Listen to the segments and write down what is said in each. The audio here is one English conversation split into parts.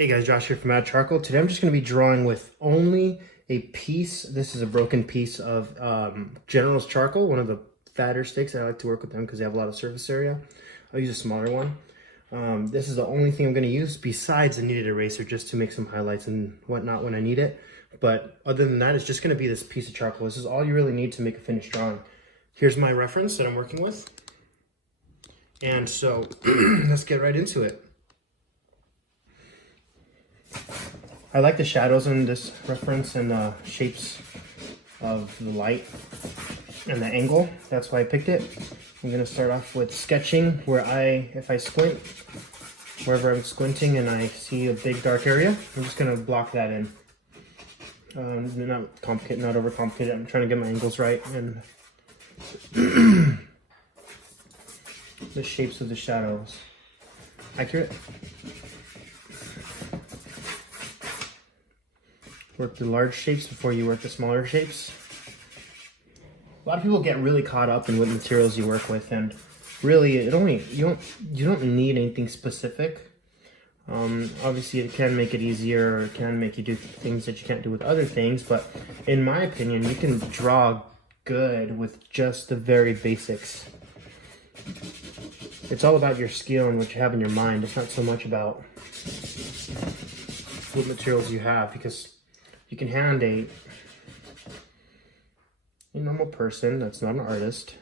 Hey guys, Josh here from Mad Charcoal. Today I'm just going to be drawing with only a piece. This is a broken piece of General's Charcoal, one of the fatter sticks. I like to work with them because they have a lot of surface area. I'll use a smaller one. This is the only thing I'm going to use besides a kneaded eraser just to make some highlights and whatnot when I need it. But other than that, it's just going to be this piece of charcoal. This is all you really need to make a finished drawing. Here's my reference that I'm working with. And so let's get right into it. I like the shadows in this reference and the shapes of the light and the angle. That's why I picked it. I'm going to start off with sketching where if I squint, wherever I'm squinting and I see a big dark area, I'm just going to block that in. Not complicated, not overcomplicated. I'm trying to get my angles right and the shapes of the shadows accurate. Work the large shapes before you work the smaller shapes. A lot of people get really caught up in what materials you work with, and really you don't need anything specific. Obviously it can make it easier, or it can make you do things that you can't do with other things, but in my opinion you can draw good with just the very basics. It's all about your skill and what you have in your mind. It's not so much about what materials you have, because you can hand a normal person that's not an artist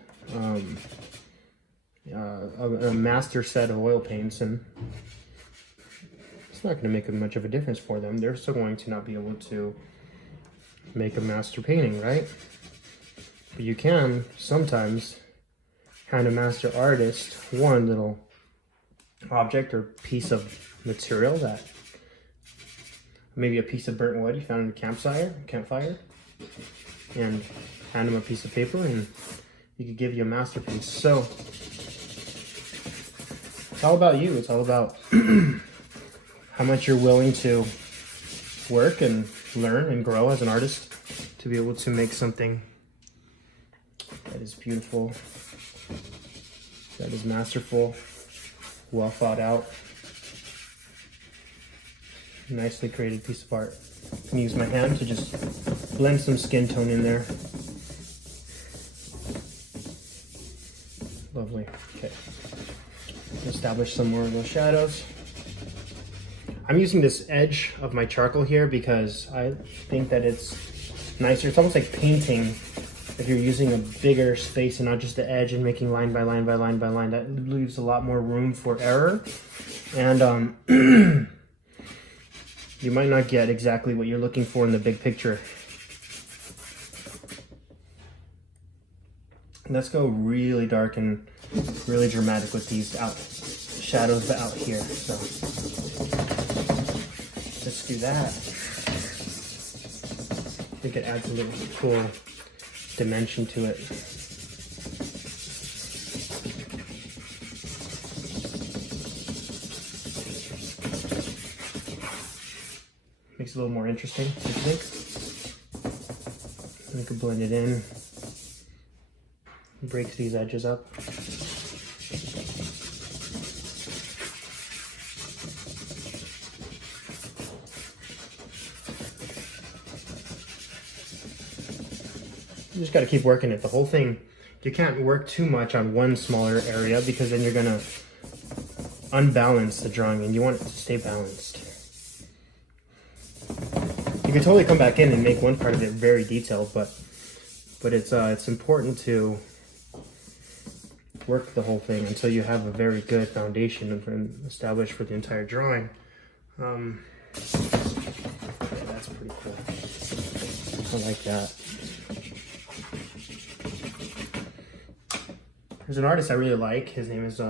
a master set of oil paints, and it's not going to make much of a difference for them. They're still going to not be able to make a master painting, right? But you can sometimes hand a master artist one little object or piece of material, that maybe a piece of burnt wood you found in a campfire, and hand them a piece of paper and he could give you a masterpiece. So it's all about you. It's all about how much you're willing to work and learn and grow as an artist to be able to make something that is beautiful, that is masterful, well thought out, nicely created piece of art. I'm gonna use my hand to just blend some skin tone in there. Lovely. Okay. Establish some more of those shadows. I'm using this edge of my charcoal here because I think that it's nicer. It's almost like painting. If you're using a bigger space and not just the edge and making line by line by line by line, that leaves a lot more room for error. And you might not get exactly what you're looking for in the big picture. Let's go really dark and really dramatic with these shadows out here. So let's do that. I think it adds a little cool dimension to it. Makes it a little more interesting, don't you think? We could blend it in, break these edges up. You just got to keep working it. The whole thing, you can't work too much on one smaller area because then you're going to unbalance the drawing, and you want it to stay balanced. You can totally come back in and make one part of it very detailed, but it's important to work the whole thing until you have a very good foundation established for the entire drawing. Yeah, that's pretty cool. I like that. There's an artist I really like. His name is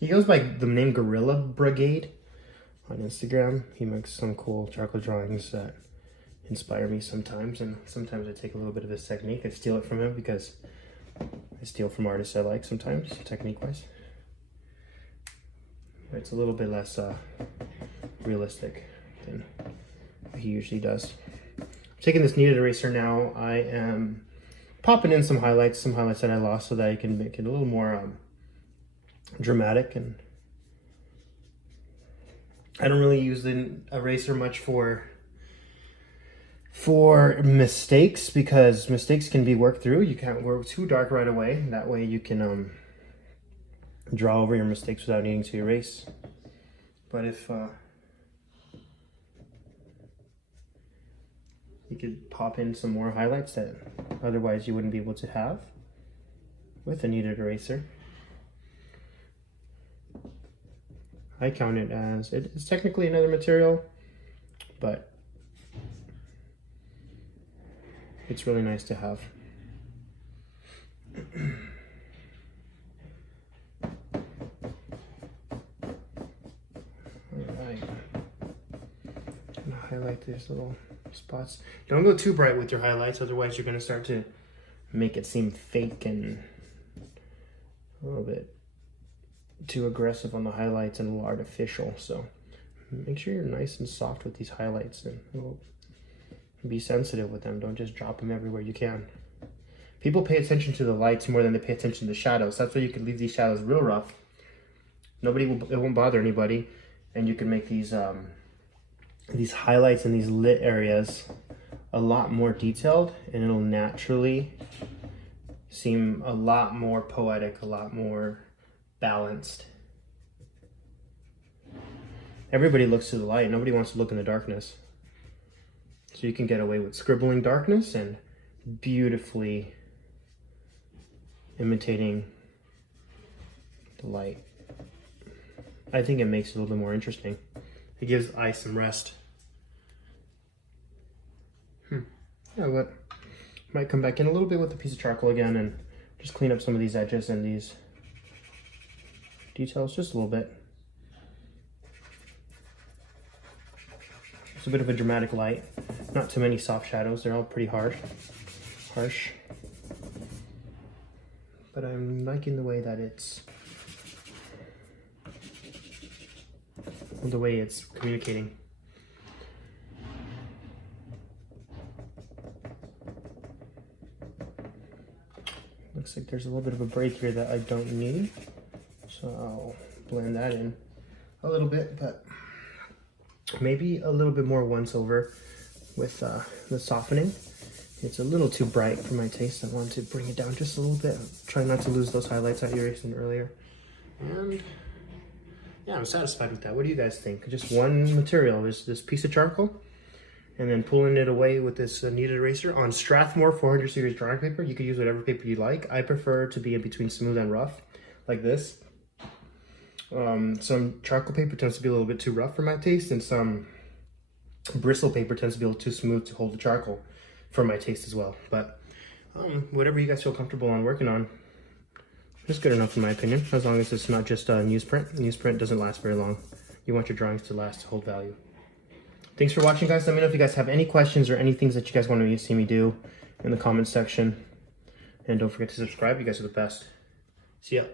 he goes by the name Gorilla Brigade on Instagram. He makes some cool charcoal drawings that inspire me sometimes, and sometimes I take a little bit of his technique and steal it from him, because I steal from artists I like sometimes, technique-wise. It's a little bit less realistic than he usually does. I'm taking this kneaded eraser now. I am popping in some highlights that I lost, so that I can make it a little more dramatic and I don't really use the eraser much for mistakes, because mistakes can be worked through. You can't work too dark right away. That way you can draw over your mistakes without needing to erase. But if you could pop in some more highlights that otherwise you wouldn't be able to have with a kneaded eraser. I count it as, it's technically another material, but it's really nice to have. Alright. I'm gonna highlight these little spots. Don't go too bright with your highlights, otherwise you're gonna start to make it seem fake and a little bit too aggressive on the highlights and a little artificial. So make sure you're nice and soft with these highlights, and be sensitive with them. Don't just drop them everywhere you can. People pay attention to the lights more than they pay attention to the shadows. That's why you can leave these shadows real rough. It won't bother anybody, and you can make these highlights in these lit areas a lot more detailed, and it'll naturally seem a lot more poetic, a lot more balanced. Everybody looks to the light. Nobody wants to look in the darkness. So you can get away with scribbling darkness and beautifully imitating the light. I think it makes it a little bit more interesting. It gives the eye some rest. Yeah, but might come back in a little bit with a piece of charcoal again and just clean up some of these edges and these details just a little bit. It's a bit of a dramatic light. Not too many soft shadows. They're all pretty harsh. But I'm liking the way that it's communicating. Looks like there's a little bit of a break here that I don't need. So I'll blend that in a little bit, but maybe a little bit more once over with the softening. It's a little too bright for my taste. I want to bring it down just a little bit. Try not to lose those highlights I erased earlier. And yeah, I'm satisfied with that. What do you guys think? Just one material, this piece of charcoal, and then pulling it away with this kneaded eraser on Strathmore 400 series drawing paper. You could use whatever paper you like. I prefer to be in between smooth and rough, like this. Some charcoal paper tends to be a little bit too rough for my taste, and some bristle paper tends to be a little too smooth to hold the charcoal for my taste as well. But whatever you guys feel comfortable on working on is good enough in my opinion, as long as it's not just newsprint. Newsprint doesn't last very long. You want your drawings to last, to hold value. Thanks for watching, guys. Let me know if you guys have any questions or any things that you guys want to see me do in the comments section. And don't forget to subscribe. You guys are the best. See ya.